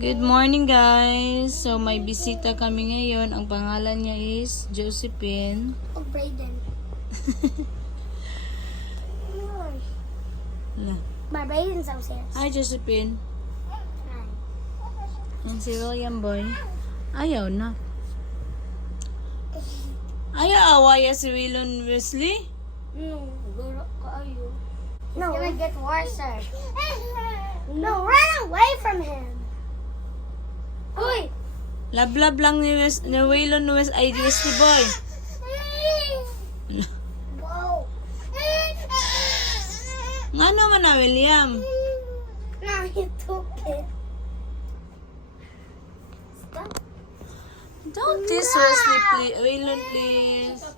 Good morning guys. So may bisita kami ngayon. Ang pangalan niya is Josephine. Oh, Brayden. My Brayden's upstairs. Hi Josephine. Yan si William boy. Ayaw na. Ayaw awaya si Willon Wesley. No, it's gonna get worse. No, run away from him. Uy! Lablab lang ni Willon Wesley boy. Whoa. Ano man na William? No, you took it. Stop. Don't tease Wesley, please. Willon, please.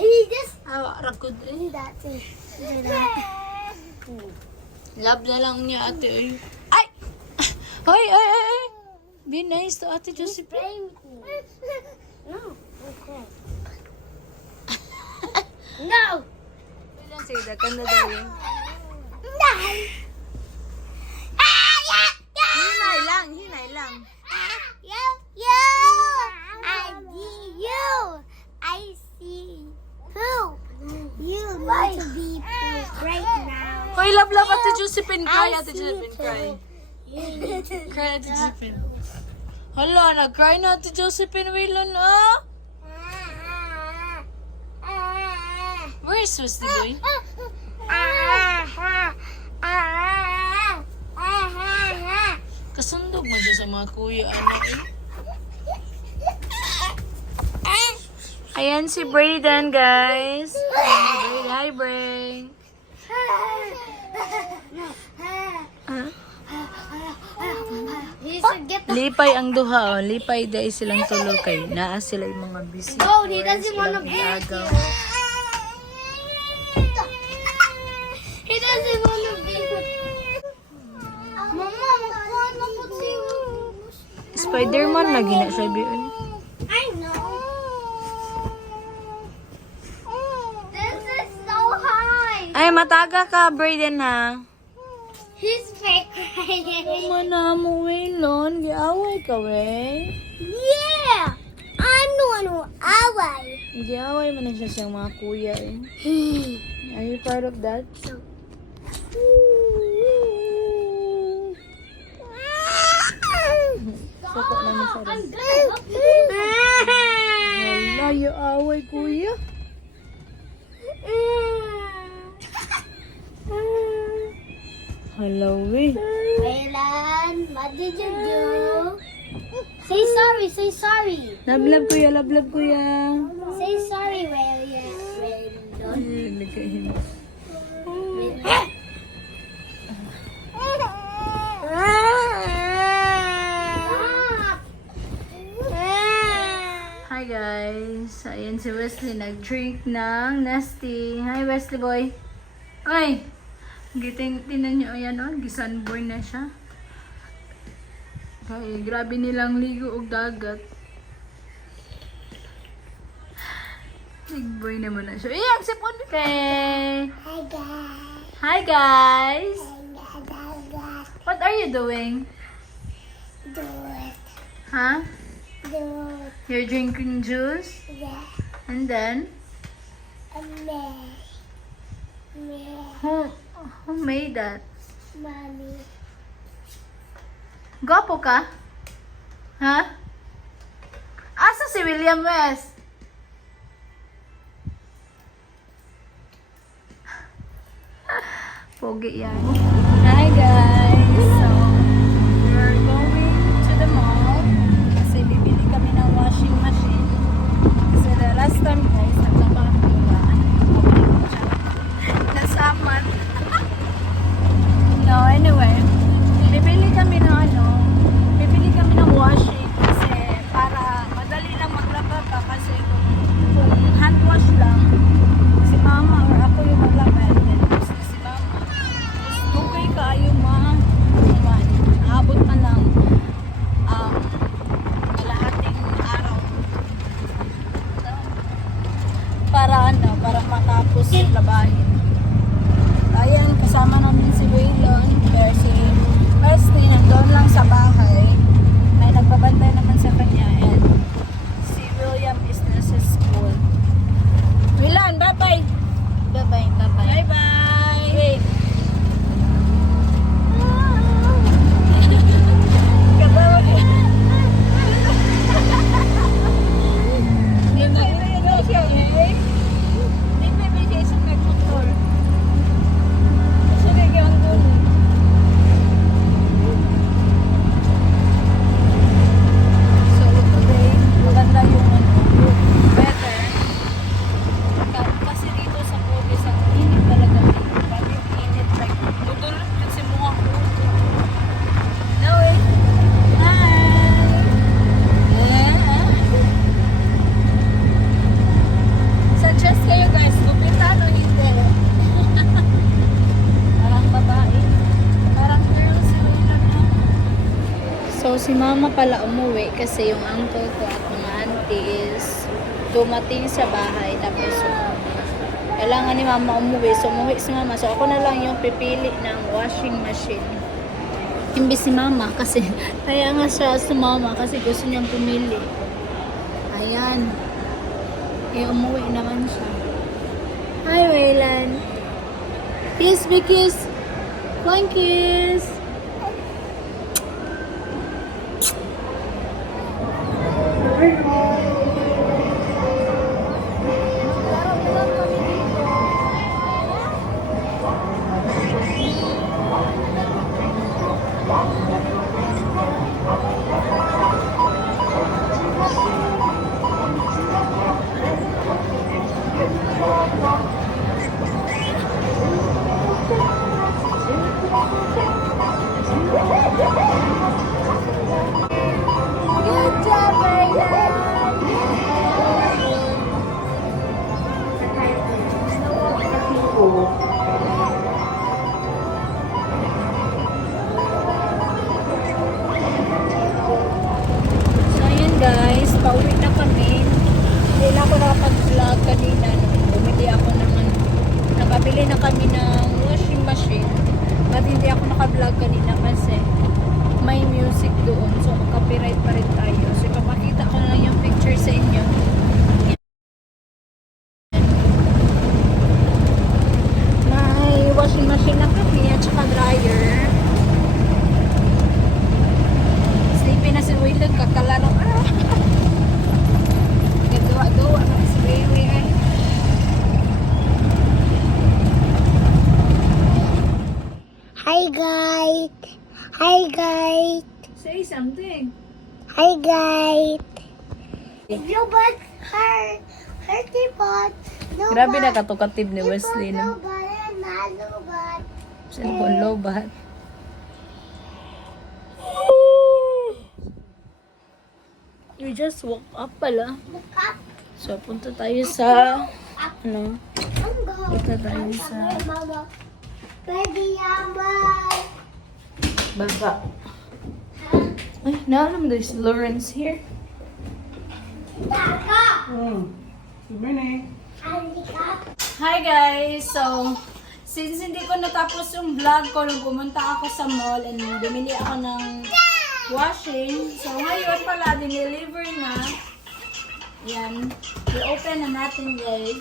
He just Awa, rakod eh. did that too. Did that. Love na lang niya ate. Ay! Hoy, ay, ay, ay! Be nice to ate Josephine. Play with me. No. Okay. No. Sige, dakan na daw yun. No. Hinay lang. You. I see you. I see poop. You need to be poop right now. Hoy, love ate Josephine. Cry, ate Josephine, cry. Cry, ate Josephine. Hala, nag-cry na ate Josephine, Willon, ah? Where's Wesley boy? Kasundog mo siya sa mga kuya, ano eh. Ayan si Brayden, guys. Hi, Bray. Lipay ang duha, oh. Lipay dahil silang tulo kay naa sila yung mga busy. No, he doesn't want to be agaw. here. He doesn't want to be here. Mama, makuha na po siya. Spider-Man lagi na siya biyon. I know. This is so high. Ay, mataga ka, Brayden, ha? He's fake crying. Mana mo, Willon. Giaway ka, we. Yeah, I'm the one who away. Giaway man na siya siyang mga kuya, eh. Are you part of that? Soko na ni Sarah. Wala, giaway, kuya. Hello, we. Raylan, what did you do? Say sorry, say sorry. Lablab, kuya, lablab, kuya. Say sorry, Raylan. Hi guys, ayan si Wesley nag-drink ng Nasty. Hi Wesley boy. Ay, tinan nyo, ayan o, gisunburn na siya. Kaya grabe nilang ligo og dagat. Big boy naman na siya. Ayan, sipon kay. Hi guys. Hi guys. What are you doing? Do it. Huh? Do it. You're drinking juice? Yeah. And then? Me. Who made that? Mommy. Gwapo ka? Ha? Asa si William West? Pogi yan. Hi guys! So, we're going to the mall kasi bibili kami ng washing machine. Kasi the last time guys, nagkakakulaan. Nasaman. No, anyway. Bibili kami ng washing kasi para madali lang maglaba pa kasi kung hand wash lang si mama or ako yung maglaba and then si mama is dugay kayo ma si mama pala umuwi kasi yung uncle ko at mga auntie is dumating sa bahay. Tapos, kailangan ni mama umuwi. So, umuwi si mama. So, ako na lang yung pipili ng washing machine. Imbis si mama kasi, kaya nga siya sumama kasi gusto niyang pumili. Ayan. Umuwi naman siya. Hi, Waylan. Kiss, big kiss. One kiss. Good job, Waylan. So, ayan guys, pauwi na kami. Hindi na ako nakapag-vlog kanina. Bumili ako ng nakabili na kami ng washing machine. But hindi ako naka-vlog kanina kasi may music doon. So, copyright pa rin tayo. So, ipapakita ko na lang yung picture sa inyo. May washing machine na kami at saka dryer. Sleepy na si Willow, kakalaro. Nagagawa-gawa na si Baby ay. Hi guys. Hi guys. Say something. Hi guys. Nobody her teapot. Grabe na katukatib ni Wesley. No? Nobody. Cellphone lobat. You just woke up pala. Look up. So, punta tayo sa, ano, I'm going. punta tayo sa Mama. Baby, bye. baba. Ay, naalam there's Lawrence here. Taka. Good morning. Andika. Hi guys! So, since hindi ko natapos yung vlog ko, nung pumunta ako sa mall and bumili ako ng washing. So, ngayon pala, dineliver na. Yan. I-open na natin guys.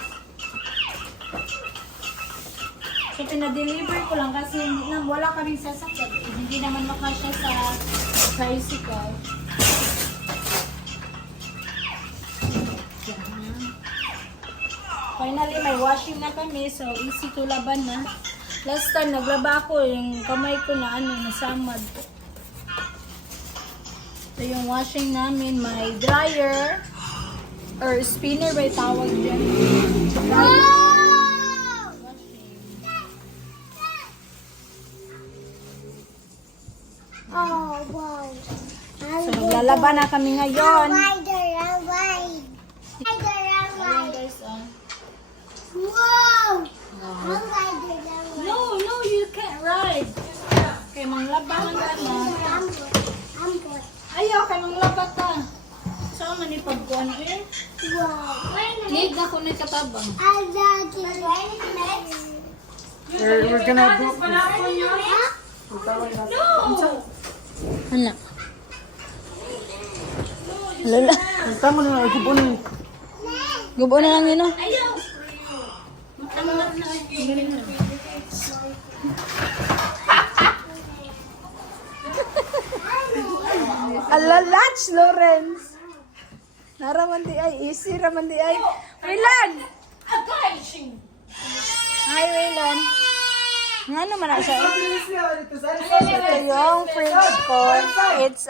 So, pinadeliver ko lang kasi wala kami sasakyan. Hindi naman makasya sa tricycle. Finally, may washing na kami. So, easy to laban na. Last time, naglaba ako. Yung kamay ko na nasamad. So, yung washing namin, may dryer or spinner ba yung tawag dyan? Dryer. Oh, wow. So, naglalaba na kami ngayon. Rider. Ayan guys, oh. Wow. Rider. No, you can't ride. Okay, manglabahan ka na. I'm good. Ayaw, kay manglaba ka. Saan man ipagkuhan eh? Wow. Need na ko na katabang. I'm next. We're gonna go. Ano? Lala. Tama na, ikubo na. Gubo na lang yun, oh. Alalach, Lawrence. Naraman di ay, easy raman di ay. Waylan! Hi, Waylan. Nga naman na siya. Ito yung fridge ko. It's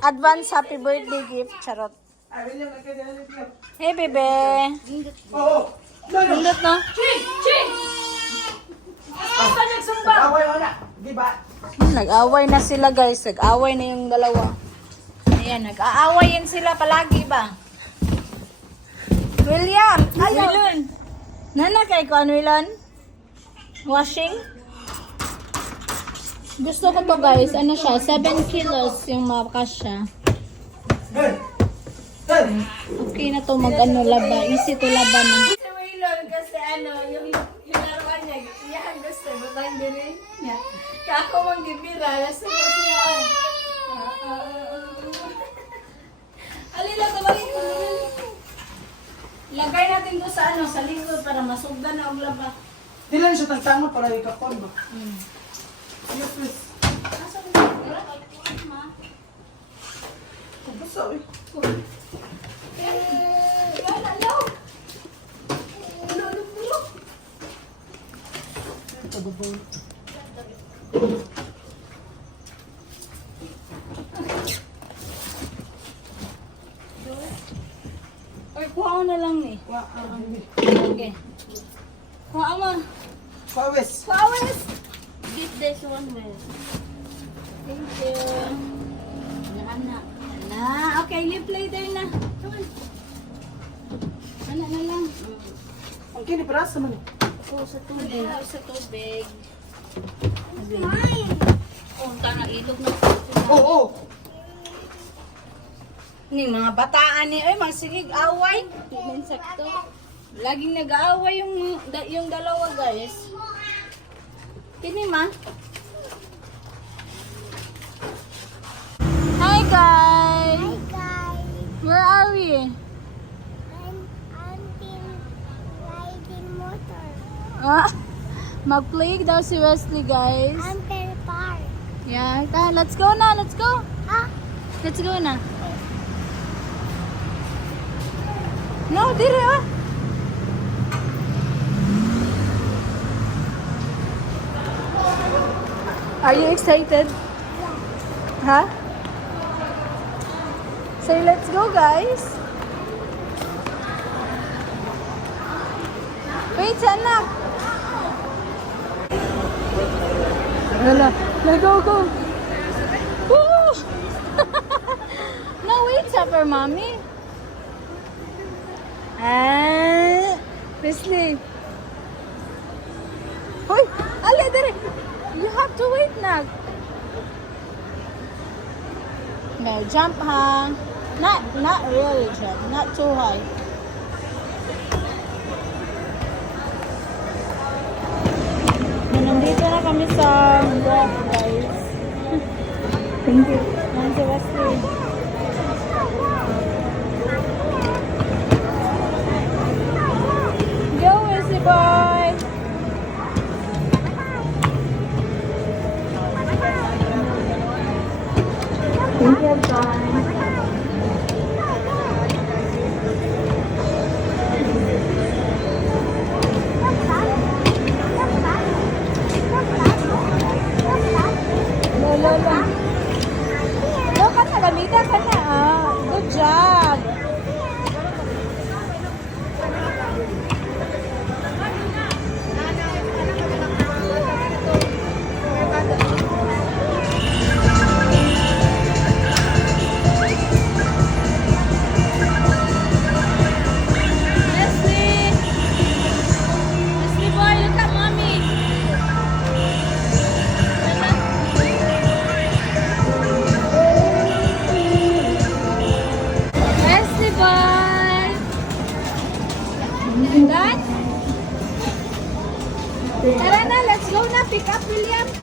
advance happy birthday gift. Charot. Hey, bebe. Pindot, no? Nag-away na sila, guys. Nag-away na yung dalawa. Ayan, nag-aaway yan sila palagi ba? William! Ayaw! Nana kay ko, ano, William? Washing? Gusto ko to guys. Ano siya? 7 kilos yung makasya. Hey! Hey! Okay na to mag-ano laba. Easy to laban na. Si Waylon kasi ano, yung laruan niya, iyahan gusto, butang din niya. Kako mong gibira, nasa ko siya. Alila, tabalik ko. Lagay natin to sa ano, sa likod para masugdan na og laba. Di lang siya tagtangot para ikapon ba? Yes, please. Basta eh. Or kuha ko na lang ni. Okay. Kuha mo. Pawis. Flowers. Give this one with. Thank you. Ana. Okay, leave later na. Come on. Ana na lang. Ang kini parasa man eh. Oh, sa tubig. Sa tubig. Mine! Oh, tanga ilog na. Oh, oh! Ni mga bataan ni ay mga sigig away. Insekto. Laging nag-aaway yung dalawa, guys. Kini ma. Hi guys. Hi guys! Where are we? I'm riding motor. Mag-play daw si Wesley, guys. I'm very far. Yeah, let's go na. Let's go. Ah! Let's go na. No, dire ah. Are you excited? Huh? Say let's go, guys. Wait, anak. Go, go. Woo! No, wait, for mommy. Wesley. Hoy, ale dire. You have to wait, Nag. No, jump, ha. Not really jump. Not too high. Nandito na kami sa golf, guys. Thank you. Yan si Wesley. Go, Wesley boy. Thank you, guys. Lo. Lo ka na, lamida ka na.